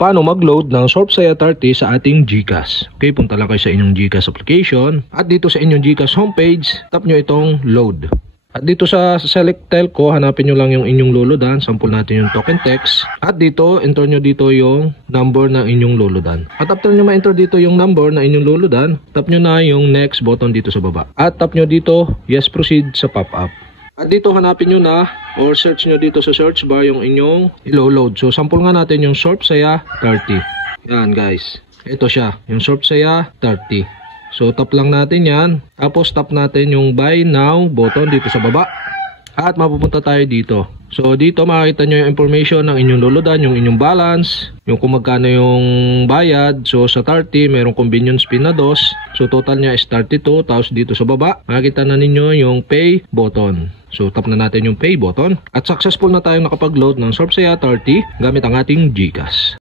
paano mag-load ng Sorpsaya 30 sa ating GCash. Okay, punta lang kayo sa inyong GCash application at dito sa inyong GCash homepage, tap nyo itong load. At dito sa select telco, hanapin nyo lang yung inyong luludan. Sample natin yung token text. At dito, enter nyo dito yung number na inyong luludan. At after nyo ma-enter dito yung number na inyong luludan, tap nyo na yung next button dito sa baba. At tap nyo dito, yes proceed sa pop-up. At dito hanapin nyo na or search nyo dito sa search bar yung inyong ilo-load. So sample nga natin yung Sorpsaya 30. Yan guys. Ito siya, yung Sorpsaya 30. So tap lang natin yan. Tapos tap natin yung buy now button dito sa baba. At mapupunta tayo dito. So dito makikita nyo yung information ng inyong luludan, yung inyong balance, yung kung magkano yung bayad. So sa 30 mayroong convenience fee na 2. So total niya is 32. Tapos dito sa baba makikita na ninyo yung pay button. So tap na natin yung pay button. At successful na tayong nakapag-load ng Sorpsaya 30 gamit ang ating GCash.